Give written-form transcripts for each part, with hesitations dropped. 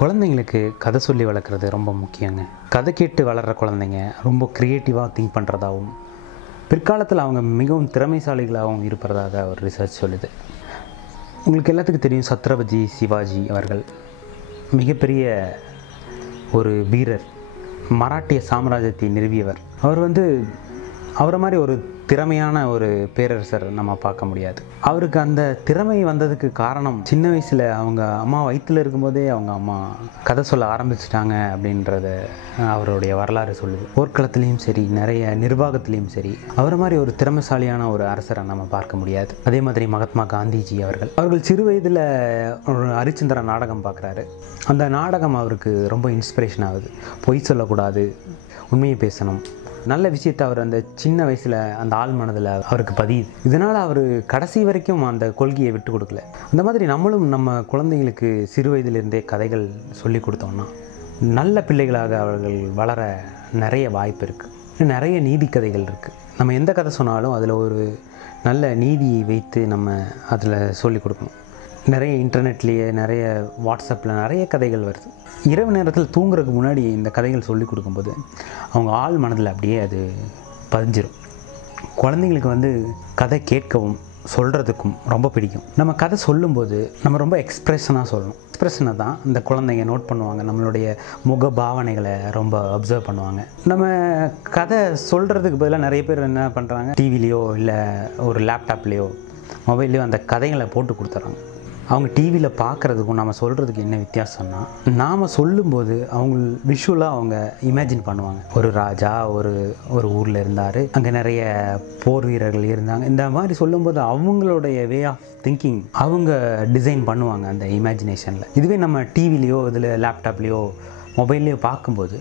குழந்தைங்களுக்கு கதை சொல்லி வளர்க்குறது ரொம்ப முக்கியங்க. கதை கேட்டு வளர்கிற குழந்தைங்க ரொம்ப க்ரியேட்டிவாக திங்க் பண்ணுறதாகவும் பிற்காலத்தில் அவங்க மிகவும் திறமைசாலிகளாகவும் இருப்பதாக ஒரு ரிசர்ச் சொல்லுது. உங்களுக்கு எல்லாத்துக்கும் தெரியும், சத்ரபதி சிவாஜி அவர்கள் மிகப்பெரிய ஒரு வீரர், மராட்டிய சாம்ராஜ்யத்தை நிறுவியவர். அவரை மாதிரி ஒரு திறமையான ஒரு பேரரசர் நம்ம பார்க்க முடியாது. அவருக்கு அந்த திறமை வந்ததுக்கு காரணம், சின்ன வயசில் அவங்க அம்மா வயிற்றில் இருக்கும்போதே அவங்க அம்மா கதை சொல்ல ஆரம்பிச்சிட்டாங்க அப்படின்றத அவருடைய வரலாறு சொல்லுது. போர்க்களத்துலேயும் சரி, நிறைய நிர்வாகத்துலேயும் சரி, அவரை மாதிரி ஒரு திறமைசாலியான ஒரு அரசரை நம்ம பார்க்க முடியாது. அதே மாதிரி மகாத்மா காந்திஜி அவர்கள் சிறு வயதில் ஒரு ஹரிச்சந்திரா நாடகம் பார்க்குறாரு. அந்த நாடகம் அவருக்கு ரொம்ப இன்ஸ்பிரேஷன் ஆகுது. பொய் சொல்லக்கூடாது, உண்மையை பேசணும், நல்ல விஷயத்தை அவர் அந்த சின்ன வயசில் அந்த ஆள் மனதில் அவருக்கு பதியுது. இதனால் அவர் கடைசி வரைக்கும் அந்த கொள்கையை விட்டு கொடுக்கல. அந்த மாதிரி நம்மளும் நம்ம குழந்தைங்களுக்கு சிறு வயதிலிருந்தே கதைகள் சொல்லி கொடுத்தோம்னா நல்ல பிள்ளைகளாக அவர்கள் வளர நிறைய வாய்ப்பு இருக்குது. நிறைய நீதி கதைகள் இருக்குது. நம்ம எந்த கதை சொன்னாலும் அதில் ஒரு நல்ல நீதியை வைத்து நம்ம அதில் சொல்லி கொடுக்கணும். நிறைய இன்டர்நெட்லேயே, நிறைய வாட்ஸ்அப்பில் நிறைய கதைகள் வருது. இரவு நேரத்தில் தூங்குறதுக்கு முன்னாடி இந்த கதைகள் சொல்லி கொடுக்கும்போது அவங்க ஆள் மனதில் அப்படியே அது பதிஞ்சிடும். குழந்தைங்களுக்கு கதை கேட்கவும் சொல்கிறதுக்கும் ரொம்ப பிடிக்கும். நம்ம கதை சொல்லும்போது நம்ம ரொம்ப எக்ஸ்ப்ரெஷனாக சொல்லணும். எக்ஸ்ப்ரெஷனை தான் இந்த குழந்தைங்க நோட் பண்ணுவாங்க. நம்மளுடைய முக பாவனைகளை ரொம்ப அப்சர்வ் பண்ணுவாங்க. நம்ம கதை சொல்கிறதுக்கு பதிலாக நிறைய பேர் என்ன பண்ணுறாங்க, டிவிலேயோ இல்லை ஒரு லேப்டாப்லேயோ மொபைல்லையோ அந்த கதைகளை போட்டு கொடுத்துட்றாங்க. அவங்க டிவியில் பார்க்குறதுக்கும் நம்ம சொல்கிறதுக்கு என்ன வித்தியாசம்னா, நாம் சொல்லும்போது அவங்க விஷுவலாக அவங்க இமேஜின் பண்ணுவாங்க. ஒரு ராஜா ஒரு ஊரில் இருந்தார், அங்கே நிறைய போர் வீரர்கள் இருந்தாங்க. இந்த மாதிரி சொல்லும்போது அவங்களுடைய வே ஆஃப் திங்கிங் அவங்க டிசைன் பண்ணுவாங்க அந்த இமேஜினேஷனில். இதுவே நம்ம டிவிலேயோ இதில் லேப்டாப்லேயோ மொபைல்லையோ பார்க்கும்போது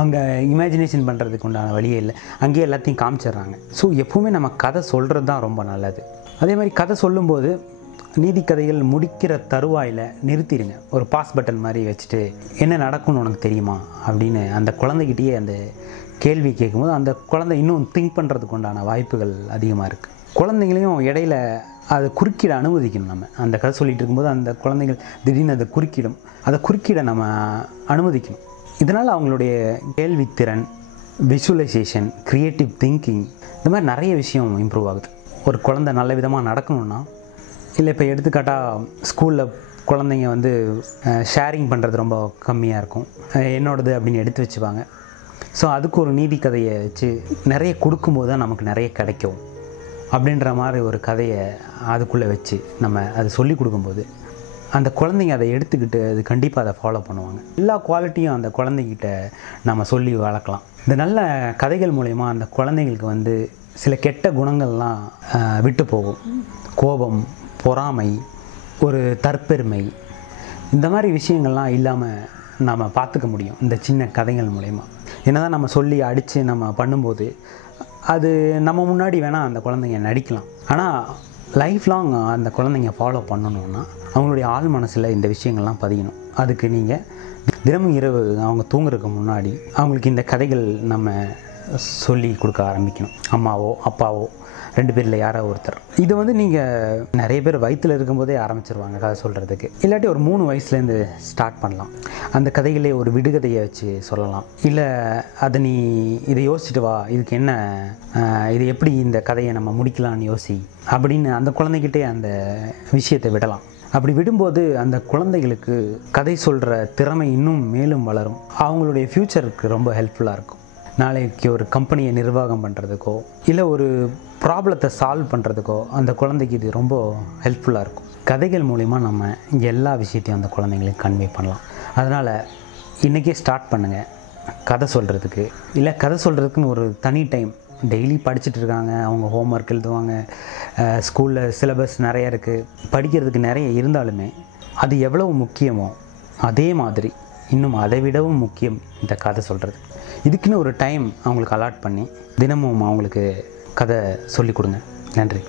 அவங்க இமேஜினேஷன் பண்ணுறதுக்கு உண்டான வழியே இல்லை, அங்கேயே எல்லாத்தையும் காமிச்சிடுறாங்க. ஸோ எப்போவுமே நம்ம கதை சொல்கிறது தான் ரொம்ப நல்லது. அதே மாதிரி கதை சொல்லும்போது நீதி கதைகள் முடிக்கிற தருவாயில் நிறுத்திடுங்க. ஒரு பாஸ் பட்டன் மாதிரி வச்சுட்டு, என்ன நடக்கும்னு உனக்கு தெரியுமா அப்படின்னு அந்த குழந்தைகிட்டேயே அந்த கேள்வி கேட்கும்போது அந்த குழந்தை இன்னும் திங்க் பண்ணுறதுக்கு உண்டான வாய்ப்புகள் அதிகமாக இருக்குது. குழந்தைங்களையும் இடையில அதை குறுக்கிட அனுமதிக்கணும். நம்ம அந்த கதை சொல்லிகிட்டு இருக்கும்போது அந்த குழந்தைகள் திடீர்னு அதை குறுக்கிட நம்ம அனுமதிக்கணும். இதனால் அவங்களுடைய கேள்வித்திறன், விஷுவலைசேஷன், க்ரியேட்டிவ் திங்கிங், இந்த மாதிரி நிறைய விஷயம் இம்ப்ரூவ் ஆகுது. ஒரு குழந்தை நல்ல விதமாக நடக்கணும்னா, இல்லை இப்போ எடுத்துக்காட்டால் ஸ்கூலில் குழந்தைங்க ஷேரிங் பண்ணுறது ரொம்ப கம்மியாக இருக்கும். என்னோடது அப்படின்னு எடுத்து வச்சுப்பாங்க. ஸோ அதுக்கு ஒரு நீதி கதையை வச்சு நிறைய கொடுக்கும்போது தான் நமக்கு நிறைய கிடைக்கும் அப்படின்ற மாதிரி ஒரு கதையை அதுக்குள்ளே வச்சு நம்ம அதை சொல்லி கொடுக்கும்போது அந்த குழந்தைங்க அதை எடுத்துக்கிட்டு அது கண்டிப்பாக அதை ஃபாலோ பண்ணுவாங்க. எல்லா குவாலிட்டியும் அந்த குழந்தைகிட்ட நம்ம சொல்லி வளர்க்கலாம். இந்த நல்ல கதைகள் மூலயமா அந்த குழந்தைங்களுக்கு சில கெட்ட குணங்கள்லாம் விட்டு போகும். கோபம், பொறாமை, ஒரு தற்பெருமை, இந்த மாதிரி விஷயங்கள்லாம் இல்லாமல் நாம் பார்த்துக்க முடியும் இந்த சின்ன கதைகள் மூலயமா. என்ன தான் நம்ம சொல்லி அடித்து நம்ம பண்ணும்போது அது நம்ம முன்னாடி வேணால் அந்த குழந்தைங்க நடிக்கலாம். ஆனால் லைஃப் லாங் அந்த குழந்தைங்க ஃபாலோ பண்ணணுன்னா அவங்களுடைய ஆள் மனசில் இந்த விஷயங்கள்லாம் பதியணும். அதுக்கு நீங்கள் தினமும் இரவு அவங்க தூங்குறதுக்கு முன்னாடி அவங்களுக்கு இந்த கதைகள் நம்ம சொல்லி கொடுக்க ஆரம்பிக்கணும். அம்மாவோ அப்பாவோ 2 பேரில் யாரோ ஒருத்தர். இதை நீங்கள் நிறைய பேர் வயிற்றில் இருக்கும்போதே ஆரம்பிச்சிருவாங்க கதை சொல்கிறதுக்கு. இல்லாட்டி ஒரு 3 வயசுலேருந்து ஸ்டார்ட் பண்ணலாம். அந்த கதைகளே ஒரு விடுகதையை வச்சு சொல்லலாம். இல்லை அதை நீ இதை யோசிச்சுட்டு வா, இதுக்கு என்ன, இது எப்படி இந்த கதையை நம்ம முடிக்கலான்னு யோசி அப்படின்னு அந்த குழந்தைகிட்டே அந்த விஷயத்தை விடலாம். அப்படி விடும்போது அந்த குழந்தைகளுக்கு கதை சொல்கிற திறமை இன்னும் மேலும் வளரும். அவங்களுடைய ஃப்யூச்சருக்கு ரொம்ப ஹெல்ப்ஃபுல்லாக இருக்கும். நாளைக்கு ஒரு கம்பெனியை நிர்வாகம் பண்ணுறதுக்கோ இல்லை ஒரு ப்ராப்ளத்தை சால்வ் பண்ணுறதுக்கோ அந்த குழந்தைக்கு இது ரொம்ப ஹெல்ப்ஃபுல்லாக இருக்கும். கதைகள் மூலிமா நம்ம இங்கே எல்லா விஷயத்தையும் அந்த குழந்தைங்களுக்கு கன்வே பண்ணலாம். அதனால் இன்றைக்கே ஸ்டார்ட் பண்ணுங்கள் கதை சொல்கிறதுக்கு. இல்லை கதை சொல்கிறதுக்குன்னு ஒரு தனி டைம், டெய்லி படிச்சுட்டு இருக்காங்க, அவங்க ஹோம்ஒர்க் எழுதுவாங்க, ஸ்கூலில் சிலபஸ் நிறைய இருக்குது, படிக்கிறதுக்கு நிறைய இருந்தாலுமே அது எவ்வளவு முக்கியமோ அதே மாதிரி இன்னும் அதை விடவும் முக்கியம் இந்த கதை சொல்கிறது. இதுக்குன்னு ஒரு டைம் அவங்களுக்கு அலாட் பண்ணி தினமும் அவங்களுக்கு கதை சொல்லிக் கொடுங்க. நன்றி.